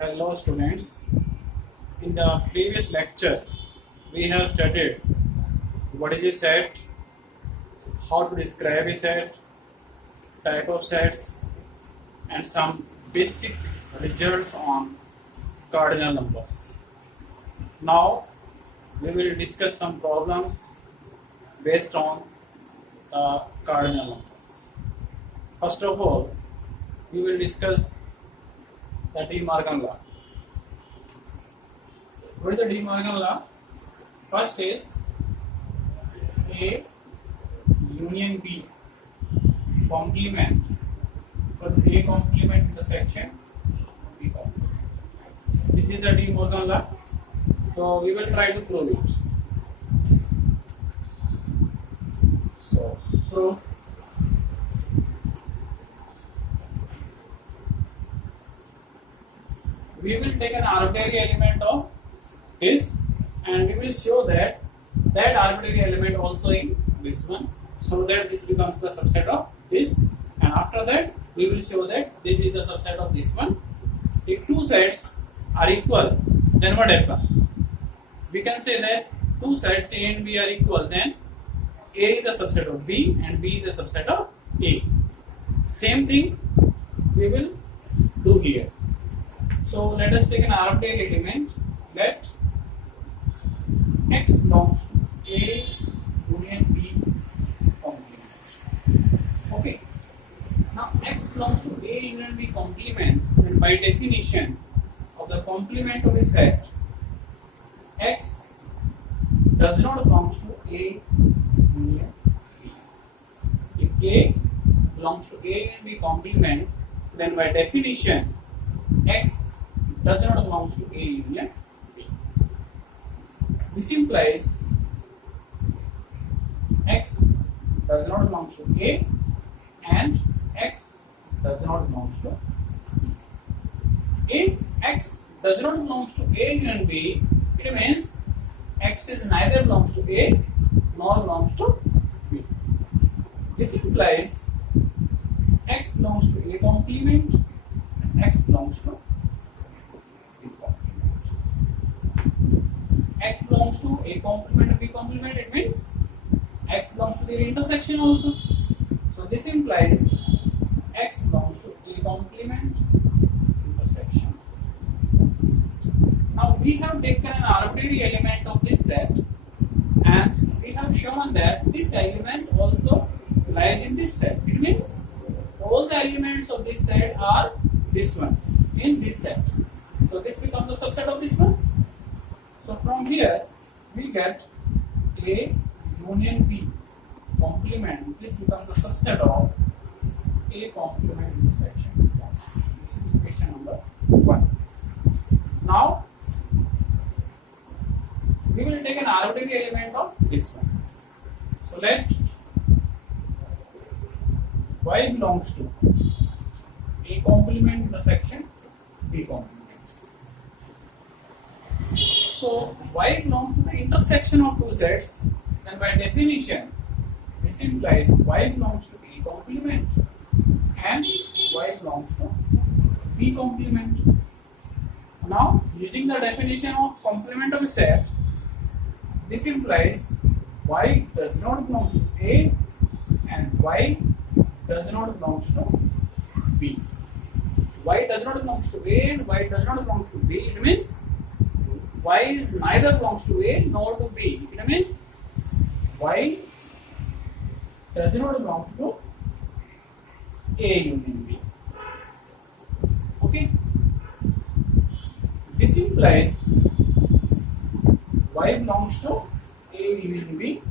Hello students. In the previous lecture, we have studied what is a set, how to describe a set, type of sets, and some basic results on cardinal numbers. Now, we will discuss some problems based on cardinal numbers. First of all, we will discuss the De Morgan law. What is the De Morgan law? First is A union B complement for A complement intersection B complement. This is the De Morgan law. So we will try to prove it. So prove. We will take an arbitrary element of this and we will show that arbitrary element also in this one, so that this becomes the subset of this, and after that we will show that this is the subset of this one. If two sets are equal, then what happens? We can say that two sets A and B are equal, then A is the subset of B and B is the subset of A. Same thing we will do here. So let us take an arbitrary element. Let X belongs to A union B complement. Okay. Now X belongs to A union B complement, and by definition of the complement of a set, X does not belong to A union B. If A belongs to A union B complement, then by definition X does not belong to A union B. This implies X does not belong to A and X does not belong to B. If X does not belong to A union B, it means X is neither belongs to A nor belongs to B. This implies X belongs to A complement and X belongs to B complement. X belongs to A complement and B complement, it means X belongs to their intersection also. So this implies X belongs to A complement intersection. Now we have taken an arbitrary element of this set and we have shown that this element also lies in this set. It means all the elements of this set are this one in this set. So this becomes the subset of this one. So from here we get A union B complement. This becomes the subset of A complement intersection. This is equation number 1. Now we will take an arbitrary element of this one. So let Y belongs to A complement intersection B complement. So Y belongs to the intersection of two sets, then by definition this implies Y belongs to A complement and Y belongs to B complement. Now using the definition of complement of a set, this implies Y does not belong to A and Y does not belong to B. Y does not belong to A and Y does not belong to B. It means Y is neither belongs to A nor to B. It means Y does not belong to A union B. Okay. This implies Y belongs to A union B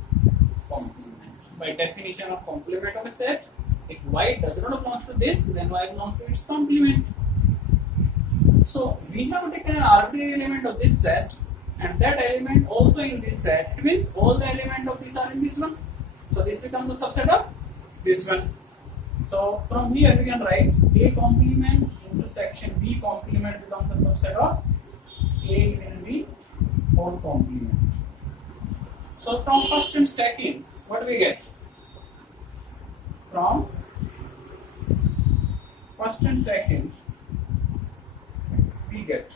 complement. By definition of complement of a set, if Y does not belong to this, then Y belongs to its complement. So we have taken an arbitrary element of this set and that element also in this set. It means all the elements of this are in this one. So this becomes the subset of this one. So from here we can write A complement intersection B complement becomes the subset of A union B whole complement. So from first and second, what do we get? From first and second, we get.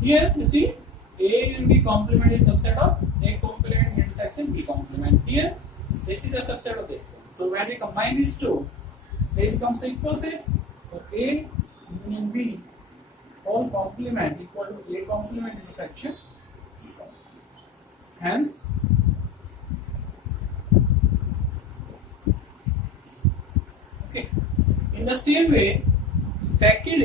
Here you see A and B complement is subset of A complement intersection B complement. Here this is the subset of this one. So when we combine these two, they becomes the equal sets. So A union B all complement equal to A complement intersection. Hence okay. In the same way, second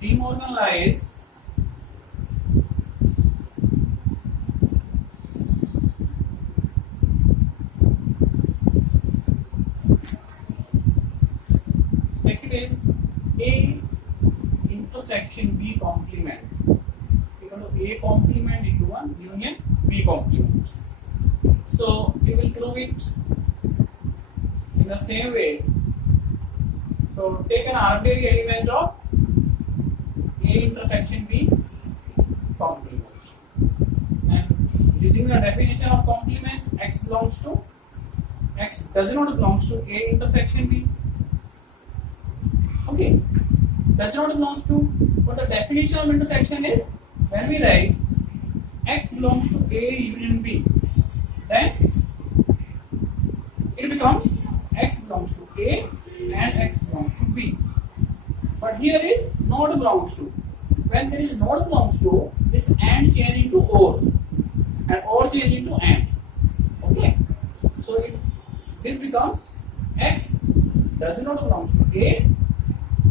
De Morgan lies second is A intersection B complement equal to A complement into 1 union B complement. So we will prove it in the same way. So take an arbitrary element of A intersection B complement, and using the definition of complement, X does not belongs to A intersection B. Okay, does not belongs to. But the definition of intersection is when we write X belongs to A union B, then it becomes X belongs to A and X belongs to B. But here is not belongs to. When there is not belongs to, this AND change into OR and OR change into AND. Okay, so this becomes X does not belong to A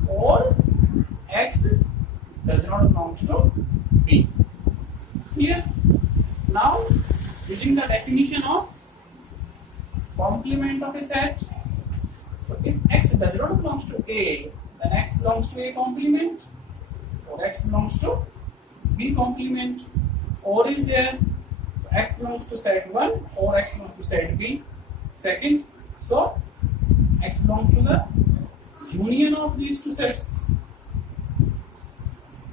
or X does not belong to B. Clear? Now, using the definition of complement of a set, so if X does not belong to A, then X belongs to A complement, or X belongs to B complement, or is there, so X belongs to set 1 or X belongs to set B. Second, so X belongs to the union of these two sets.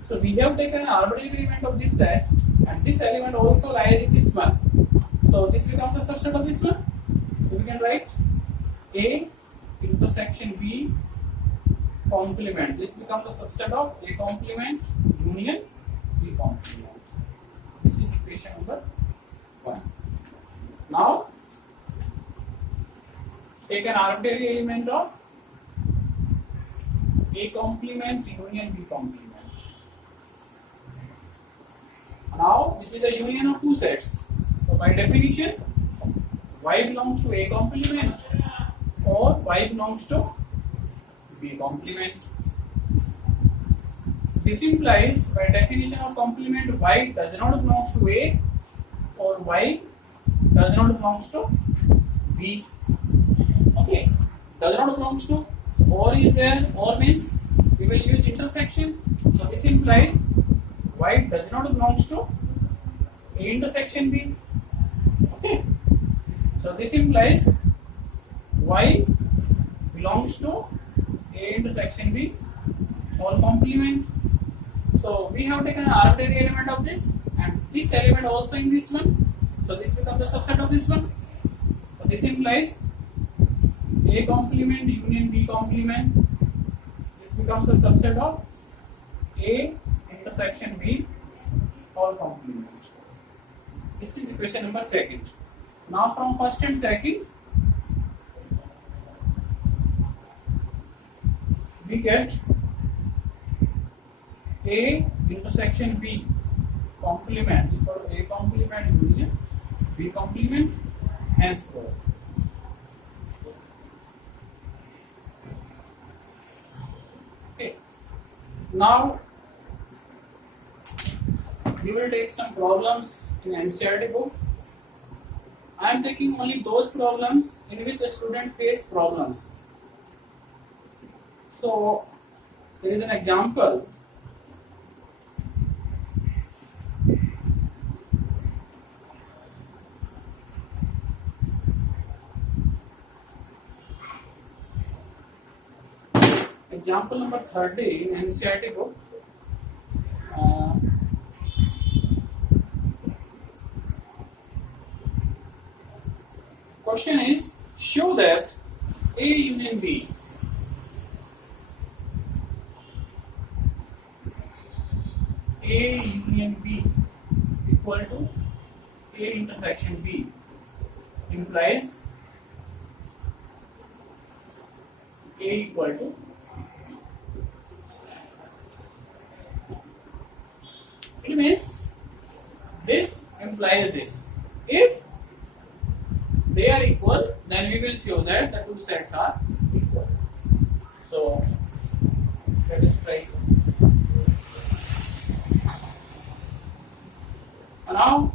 So we have taken an arbitrary element of this set, and this element also lies in this one. So this becomes a subset of this one. So we can write A intersection B complement. This becomes a subset of A complement union B complement. This is equation number 1. Now take an arbitrary element of A complement union B complement. Now this is the union of two sets. So by definition, Y belongs to A complement or Y belongs to B complement. This implies by definition of complement, Y does not belong to A or Y does not belong to B. Okay, does not belong to, or is there, or means we will use intersection. So this implies Y does not belong to A intersection B. Okay, so this implies Y belongs to A intersection B all complement. So we have taken an arbitrary element of this, and this element also in this one. So this becomes the subset of this one. So this implies A complement union B complement. This becomes the subset of A intersection B all complement. This is equation number 2. Now from first and second, we get A intersection B complement equal to A complement union B complement, henceforth. Okay. Now we will take some problems in NCERT book. I am taking only those problems in which the student face problems. So there is an example. Example number 30 in NCERT book. Question is, show that A union B. A union B equal to A intersection B implies A equal to it means this implies this. If they are equal, then we will show that the two sets are equal. So let us try. Now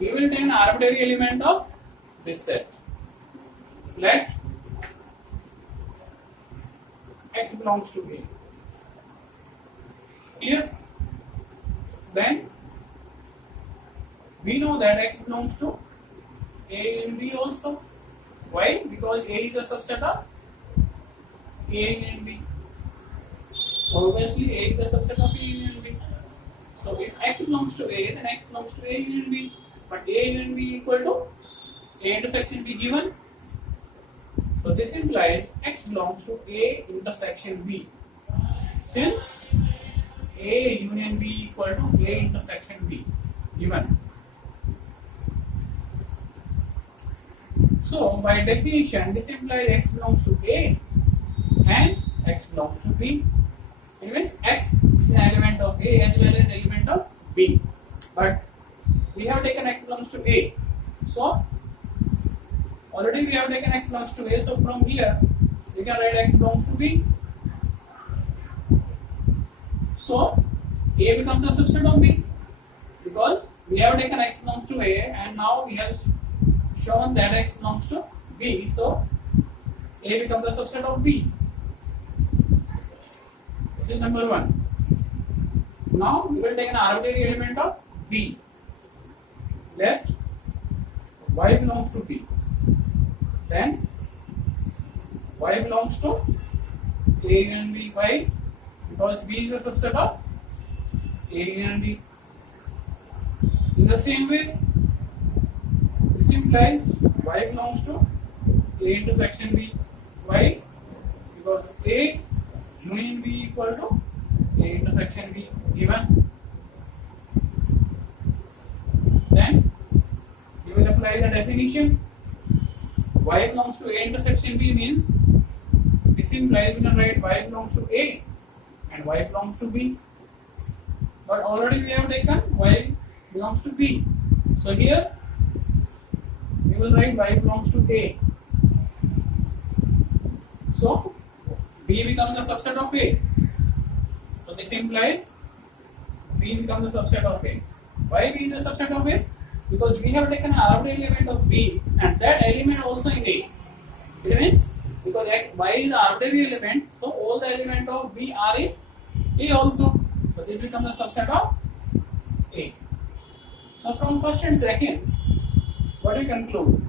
we will take an arbitrary element of this set. Let x belongs to A. Clear? Then we know that x belongs to A and B also. Why? Because A is a subset of A and B. Obviously, A is a subset of A and B. So if x belongs to A, then x belongs to A and B. But A and B equal to A intersection B given. So this implies x belongs to A intersection B. Since A union B equal to A intersection B given. So by definition, this implies x belongs to A and x belongs to B. It means x is an element of A as well as element of B. But we have taken x belongs to A. So already we have taken x belongs to A. So from here we can write x belongs to B. So A becomes a subset of B because we have taken x belongs to A and now we have shown that x belongs to B. So A becomes a subset of B. This is number one. Now we will take an arbitrary element of B. Let y belongs to B. Then y belongs to A and B. Why? Because B is a subset of A and B. In the same way, this implies y belongs to A intersection B. Why? Because A union B equal to A intersection B given. Then you will apply the definition. Y belongs to A intersection B means this implies we can write y belongs to A and y belongs to B. But already we have taken y belongs to B. So here we will write y belongs to A. So B becomes a subset of A. So this implies B becomes a subset of A. Why B is a subset of A? Because we have taken an arbitrary element of B and that element also in A. It means because Y is an arbitrary element, so all the elements of B are in A also. So this becomes a subset of A. So from first and second, what we conclude?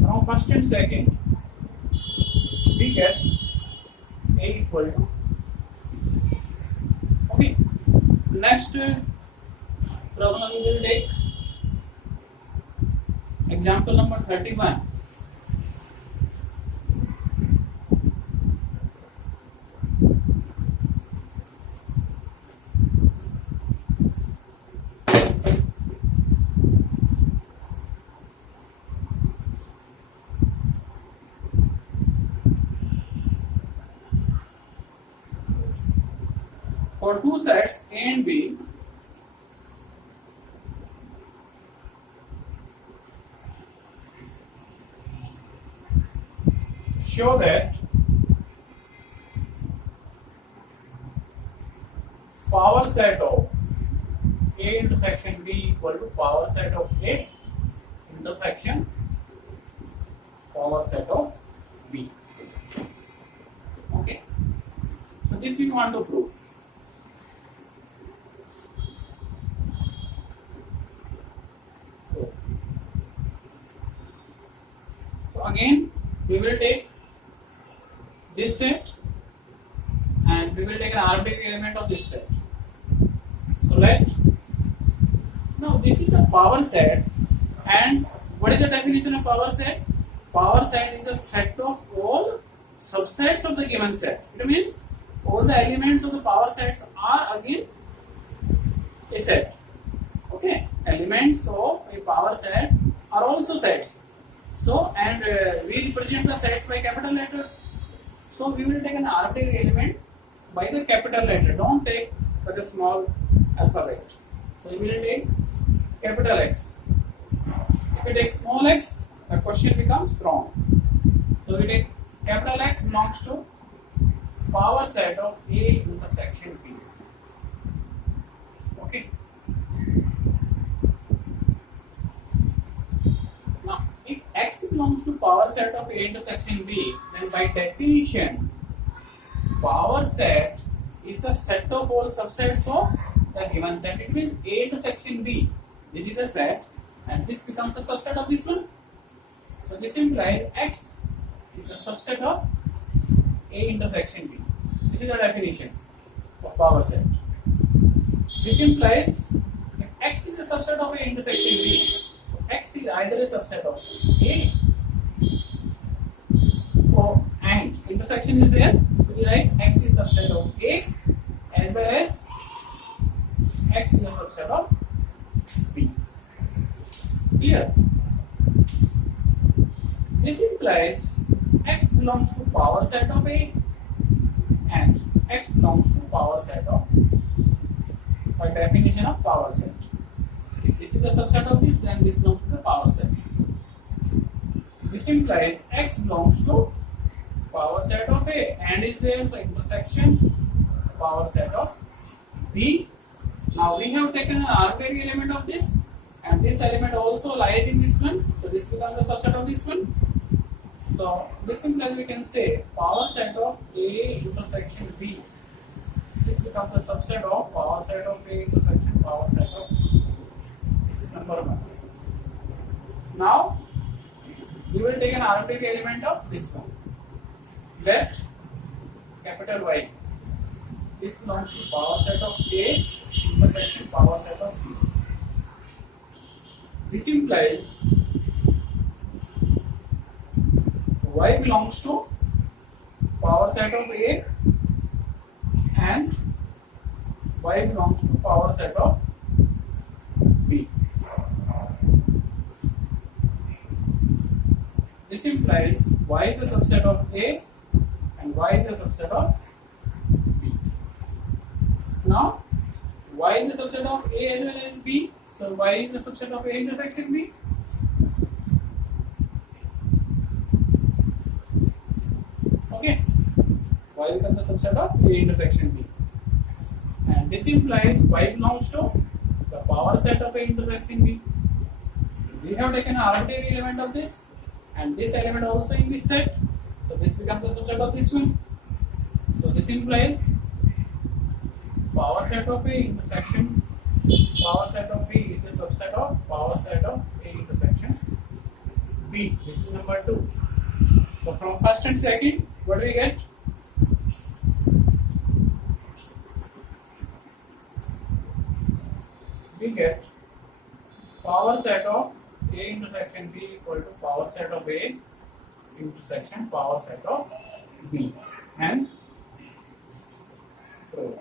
From first and second, we get A equal to. Okay. Next problem we will take example number 31. For two sets A and B, show that power set of A intersection B equal to power set of A intersection power set of B. Okay. So this we want to prove. So again we will take this set and we will take an arbitrary element of this set. So now this is the power set, and what is the definition of power set? power set is the set of all subsets of the given set. It means all the elements of the power sets are again a set. Okay, elements of a power set are also sets. So, and we represent the sets by capital letters. So, we will take an arbitrary element by the capital letter. Don't take by the small alphabet. So, we will take capital X. If we take small x, the question becomes wrong. So, we take capital X belongs to power set of A intersection B. Okay. Now, if X belongs to power set of A intersection B, then by definition, power set is the set of all subsets of the given set. It means A intersection B. This is the set, and this becomes a subset of this one. So this implies X is a subset of A intersection B. This is the definition of power set. This implies if X is a subset of A intersection B, X is either a subset of A or and intersection is there. So we write X is subset of A as well as X is a subset of B. Clear? This implies X belongs to power set of A and X belongs to power set of by definition of power set. If this is a subset of this, then this belongs to the power set. This implies X belongs to power set of A and is there so intersection power set of B. Now we have taken an arbitrary element of this and this element also lies in this one. So this becomes the subset of this one. So this implies we can say power set of A intersection B. This becomes a subset of power set of A intersection power set of B. This is number 1. Now we will take an arbitrary element of this one. Let capital Y. This belongs to power set of A intersection power set of B. This implies Y belongs to power set of A and Y belongs to power set of B. This implies Y is the subset of A and Y is the subset of B. Now, Y is the subset of A as well as B. So, Y is the subset of A intersection B. Okay. Y becomes the subset of A intersection B. And this implies Y belongs to the power set of A intersection B. We have taken an arbitrary element of this and this element also in this set. So this becomes the subset of this one. So this implies power set of A intersection power set of B is the subset of power set of A intersection B. This is number 2. So from first and second, what do we get? We get power set of A intersection B equal to power set of A intersection power set of B. Hence, true.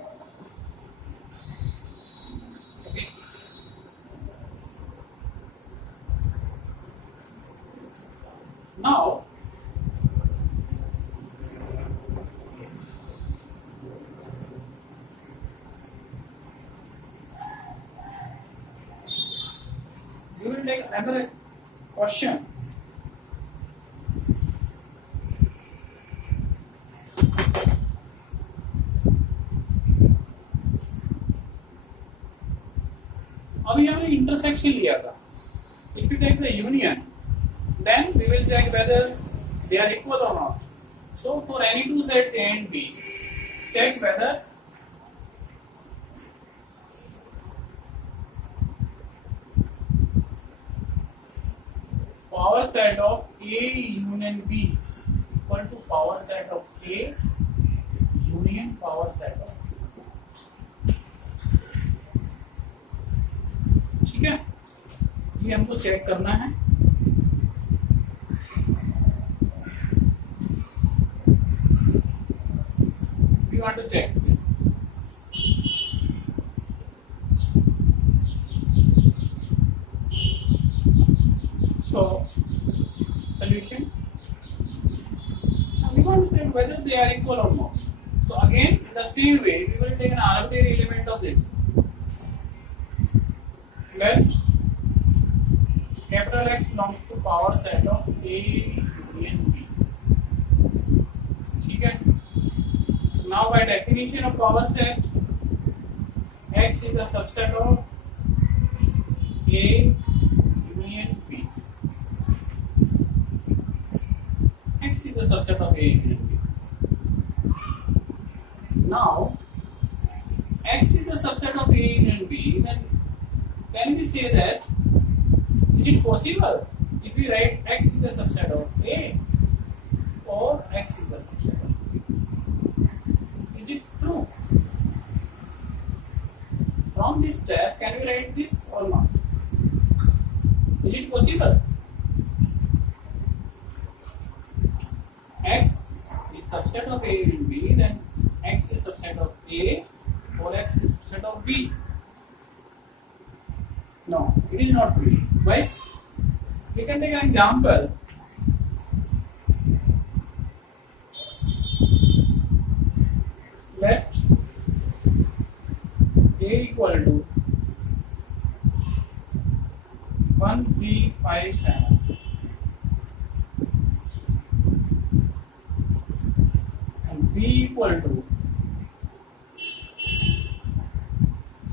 Okay. Now, we will take another question. अभी हमने intersection लिया था. If we take the union, then we will check whether they are equal or not. So for any two sets A and B, check whether power set of A union B equal to power set of A union power set of B. ठीक है, ये हमको check करना है. want to check this. So, solution. Now we want to check whether they are equal or not. So again, in the same way, we will take an arbitrary element of this. Let capital X belongs to power set of A union B. ठीक है? So now by definition of power set, X is a subset of A union B. X is a subset of A union B. Now, X is the subset of A union B, then can we say that is it possible if we write X is the subset of A or X is the subset of B? Is it true? From this step, can we write this or not? Is it possible? X is subset of A and B, then X is subset of A or X is subset of B. No, it is not true. Why? We can take an example. Let A equal to 1357 and B equal to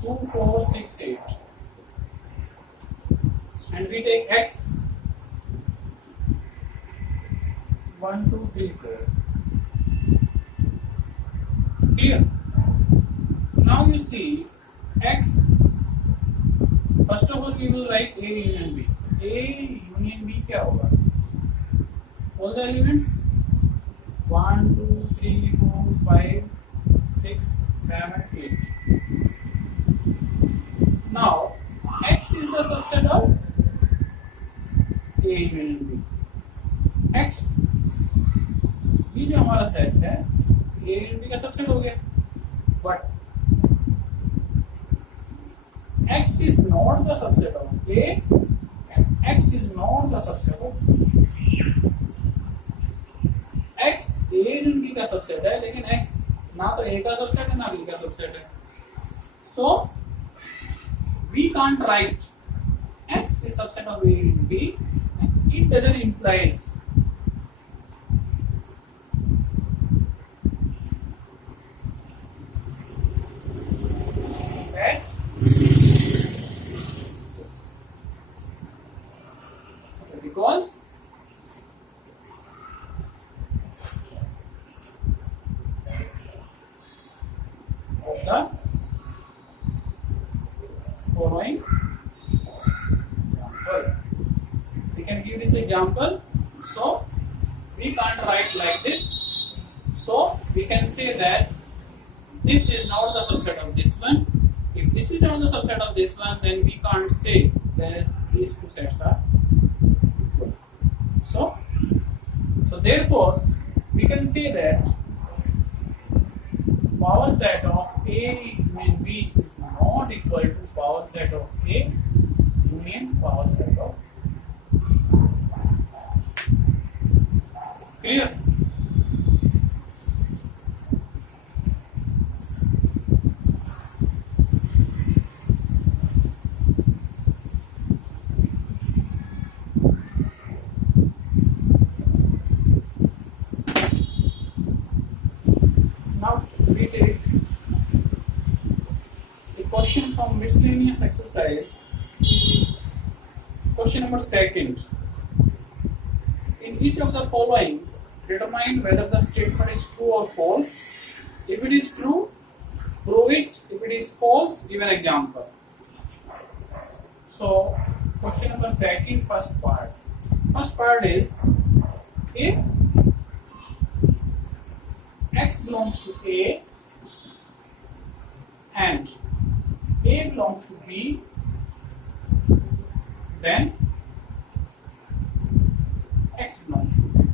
2468 and we take X 1, 2, 3, 4. Clear? Now you see X, first of all we will write A union B. A union B क्या होगा? All the elements 1, 2, 3, 4, 5, 6, 7, 8. Now X is the subset of A union B. X ये जो हमारा set है A union B का subset हो गया. But X is not the subset of A and X is not the subset of B. X A union B का subset है लेकिन X ना तो A का सबसेट है ना B का सबसेट है. So we can't write X is subset of A union B. It doesn't imply that because of the following example. We can give this example. So we can't write like this. So we can say that this is not the subset of this one. If this is not the subset of this one, then we can't say that these two sets are equal. So therefore, we can say that power set of A union B is not equal to power set of A union power set of B. Clear? Now we take a question from miscellaneous exercise. Question number second. In each of the following, determine whether the statement is true or false. If it is true, prove it. If it is false, give an example. So, question number second, first part. First part is if X belongs to A and A belongs to B, then X belongs to B.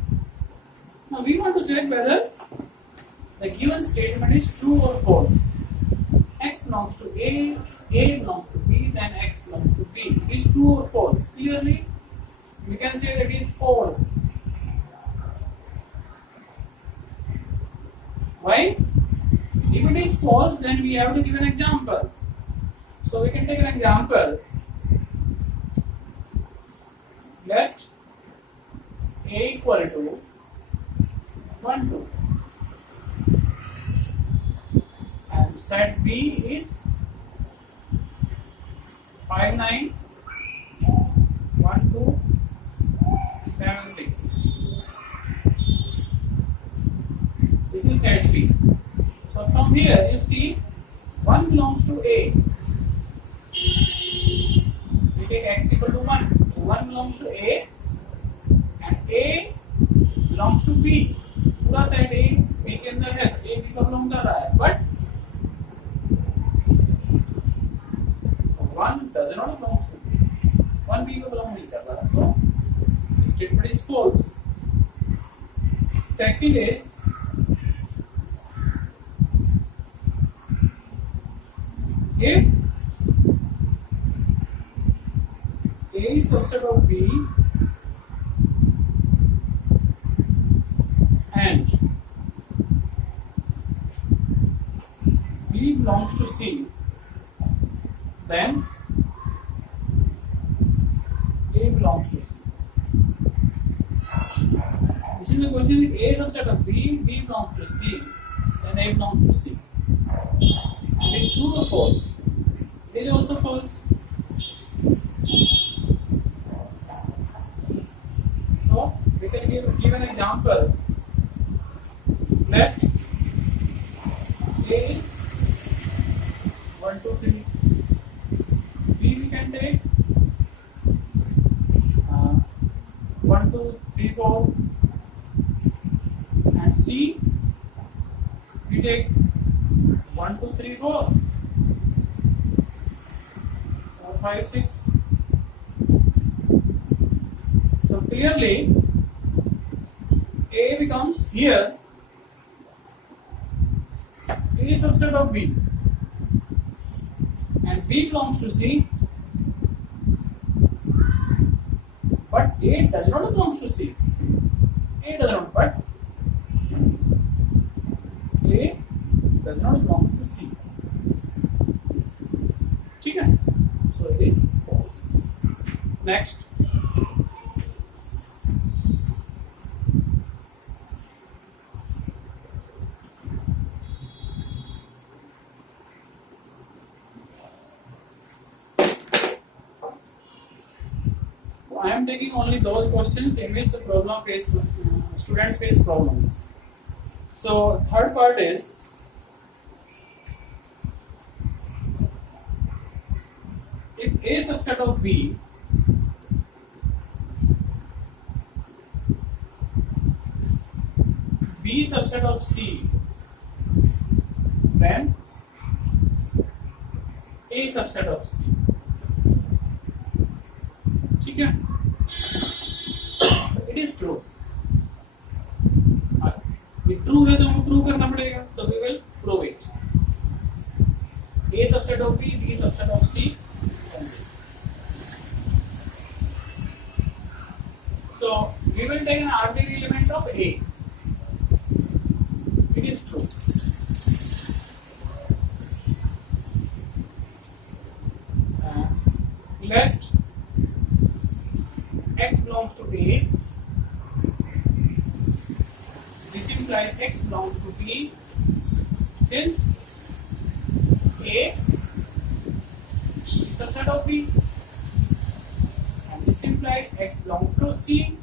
Now we want to check whether the the given statement is true or false. X belongs to A belongs to B, then X belongs to B. It is true or false. Clearly, we can say that it is false. Why? If it is false, then we have to give an example. So we can take an example. Let A equal to 1, 2. And set B is 5, 9, 1, 2, 7, 6. This is set B. So from here you see 1 belongs to A. We take X equal to 1. So 1 belongs to A and A belongs to B. पूरा set A के अंदर है, A B का belong कर रहा है, but 1 does not belong to B. 1 B का belong नहीं कर रहा, so this statement is false. Second is if A is subset of B and B belongs to C, then A belongs to C. This is the question: if A is subset of B, B belongs to C, then A belongs to C. It is true or false? It is also false. So we can give an example. Let A is 1, 2, 3. B we can take 1, 2, 3, 4. And C we take 1, 2, 3, 4. 4, 5, 6. So clearly A becomes here A is subset of B and B belongs to C, but A does not belong to C. A does not, but A does not belong to C. ठीक है? So it is false. Next. I am taking only those questions in which the students face problems. So third part is if A subset of B B subset of C, then A subset of C. ठीक है? It is true. ये true है तो हमको prove करना पड़ेगा, तो we will prove it. A subset of B, B subset of C. So we will take an arbitrary element of A. It is true. Let X belongs to A. This implies X belongs to B since A is subset of B, and this implies X belongs to C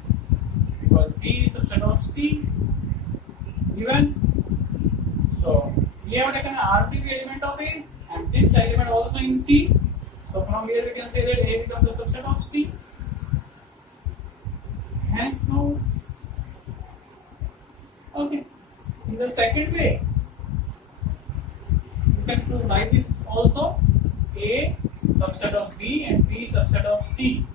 because B is subset of C. Given, so we have taken an arbitrary element of A and this element also in C. So from here we can say that A becomes the subset of C. Hence proved. Okay. In the second way, you can prove like this also: A subset of B and B subset of C.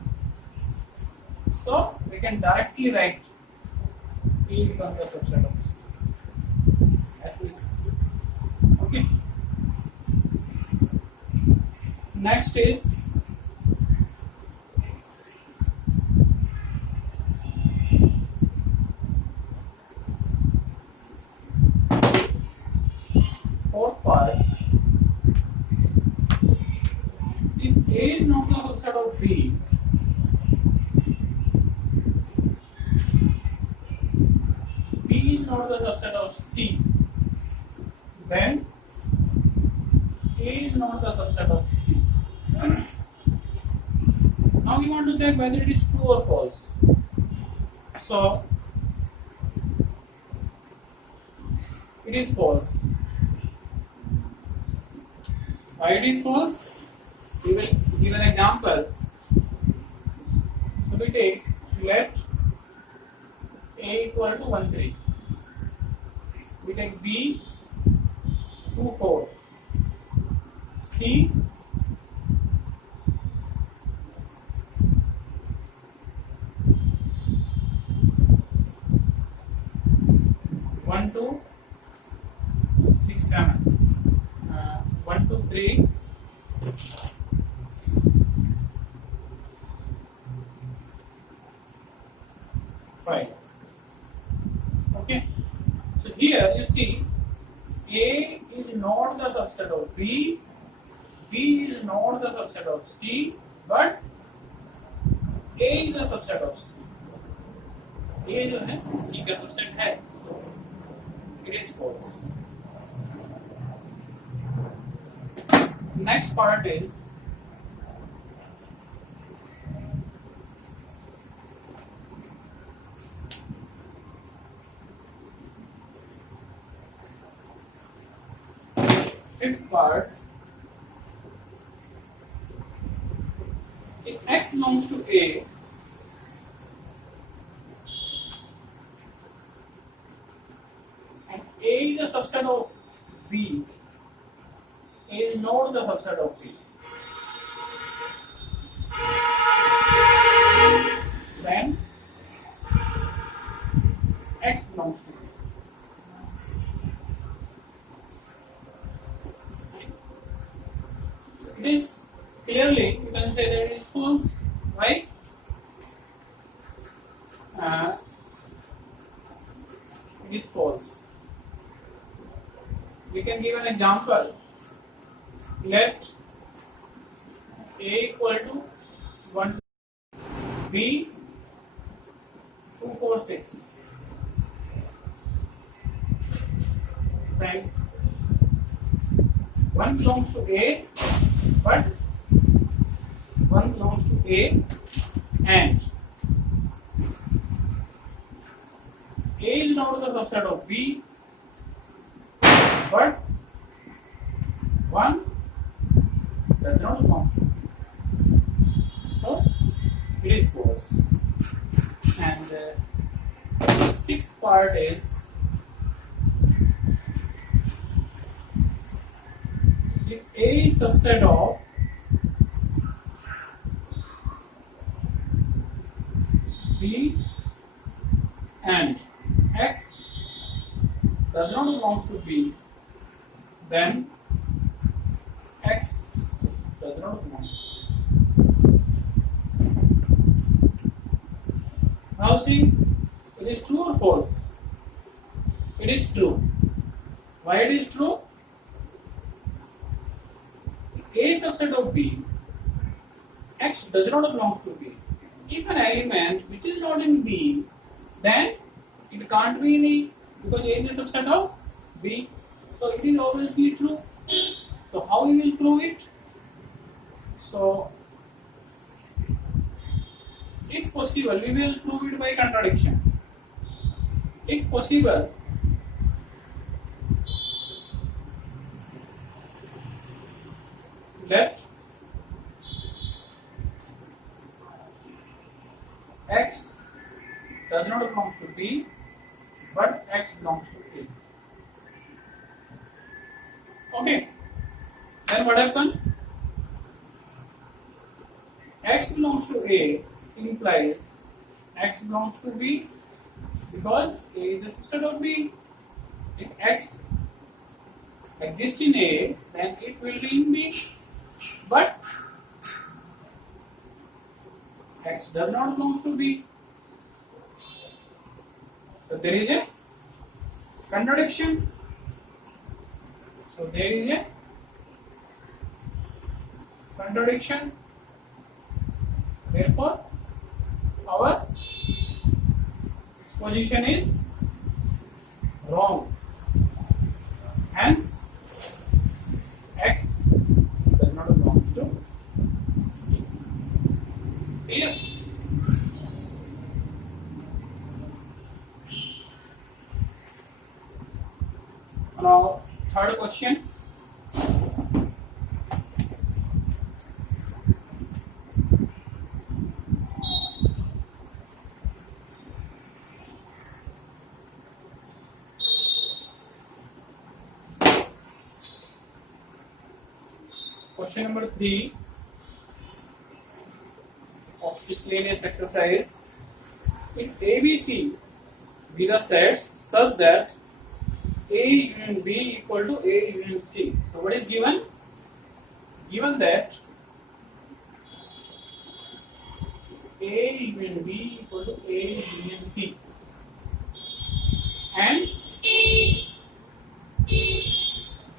So we can directly write B becomes the subset of C. Okay. Next is fourth part. If A is not the subset of B, B is not the subset of C, then A is not the subset of C. Now we want to check whether it is true or false. So it is false. Why it is false? We will give an example. So we take, let A equal to 1, 3. We take B 2, 4. C 1, 2, 6, 7. 1, 2, 3. 5. Okay. So here you see A is not the subset of B, B is not the subset of C, but A is the subset of C. A जो है C का subset है, so it is false. Next part is fifth part. If X belongs to A, and A is a subset of B, A is not the subset of B, then X belongs to A. It is clearly, you can say that it is false. Why? It is false. We can give an example. Let A equal to 1, B 2, 4, 6. Then 1 belongs to A, but 1 belongs to A, and A is not the subset of B, but 1 does not belong to B. So it is false. And the sixth part is, if A is subset of B and X does not belong to B, then X does not belong to B. Now see, it is true or false? It is true. Why it is true? A subset of B, X does not belong to B. If an element which is not in B, then it can't be in A, because A is a subset of B. So it is obviously true. So how we will prove it? So if possible, we will prove it by contradiction. If possible, let X does not belong to B, but X belongs to A. Okay, then what happens? X belongs to A implies X belongs to B, because A is a subset of B. If X exist in A, then it will be in B. But X does not belong to B. So there is a contradiction. So there is a contradiction. Therefore, our position is wrong. Hence, X does not belong to B. Clear? Now, third question. Question number 3 of miscellaneous exercise. If ABC be the sets such that A union B equal to A union C. So what is given? Given that A union B equal to A union C and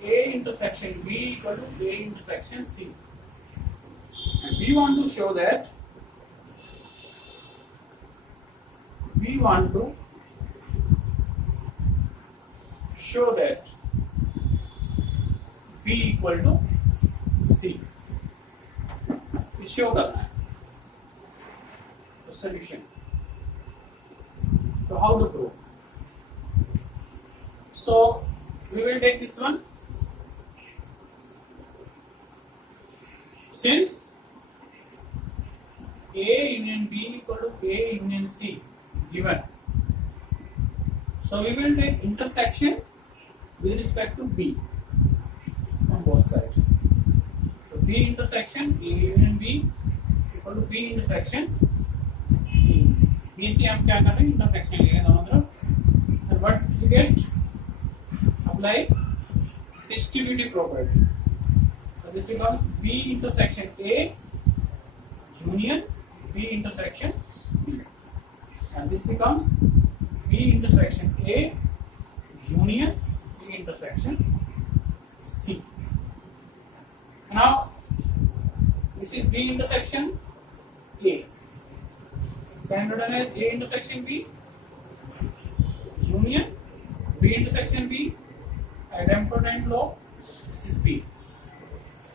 A intersection B equal to A intersection C. And we want to show that B equal to C. ये show करना है. So solution. So how to prove? So we will take this one. Since A union B equal to A union C given, so we will take intersection with respect to B on both sides. So B intersection A union B equal to B intersection B. B से हम क्या कर रहे हैं? Intersection लेंगे दोनों तरफ. And what we get? Apply distributive property. So this becomes B intersection A union B intersection B, and this becomes B intersection A union B intersection C. Now this is B intersection A. Can be written as A intersection B union B intersection B. Idempotent law. This is B.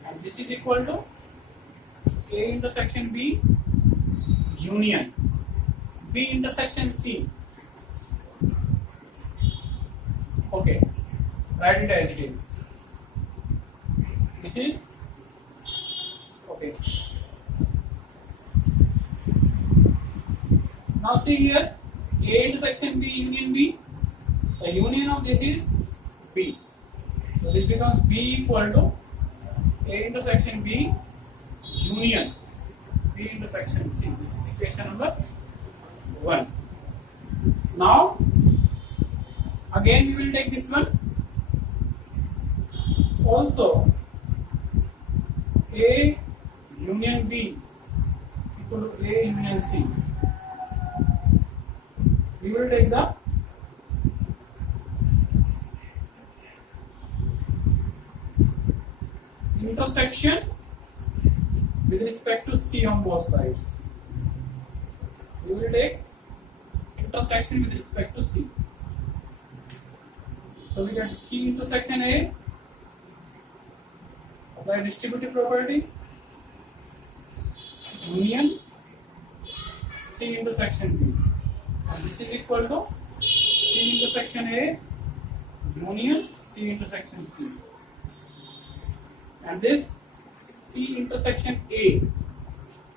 And this is equal to A intersection B union B intersection C. Okay, write it as it is. This is okay. Now see here, A intersection B union B. The union of this is B. So this becomes B equal to A intersection B union B intersection C. This is equation number 1. Now again we will take this one. Also A union B equal to A union C. We will take the intersection with respect to C on both sides. We will take intersection with respect to C. So we get C intersection A, apply distributive property, union C intersection B, and this is equal to C intersection A union C intersection C. And this C intersection A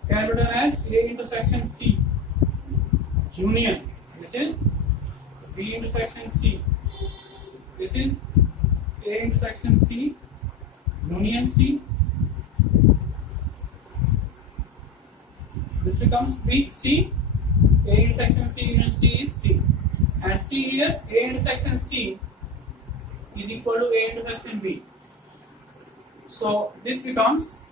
can be written as A intersection C union. This is B intersection C. This is A intersection C union C. This becomes B C. A intersection C union C is C. And C here, A intersection C is equal to A intersection B. So this becomes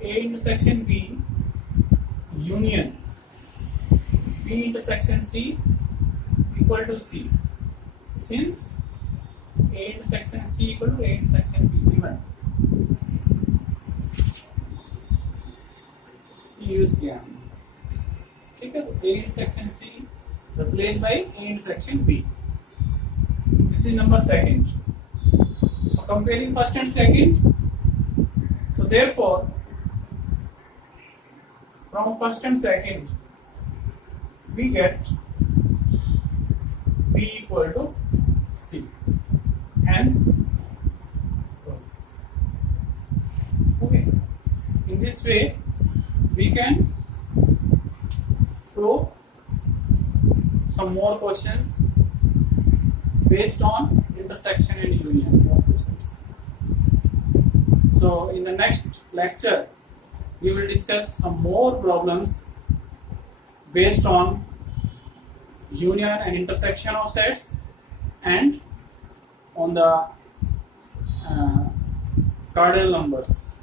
A intersection B union B intersection C equal to C, since A intersection C equal to A intersection B given. use किया ठीक है. तो A intersection C replaced by A intersection B. This is number second. So comparing first and second, so therefore from first and second we get B equal to C. Hence, okay, in this way we can prove some more questions based on intersection and union of two sets. So in the next lecture we will discuss some more problems based on union and intersection of sets and on the cardinal numbers.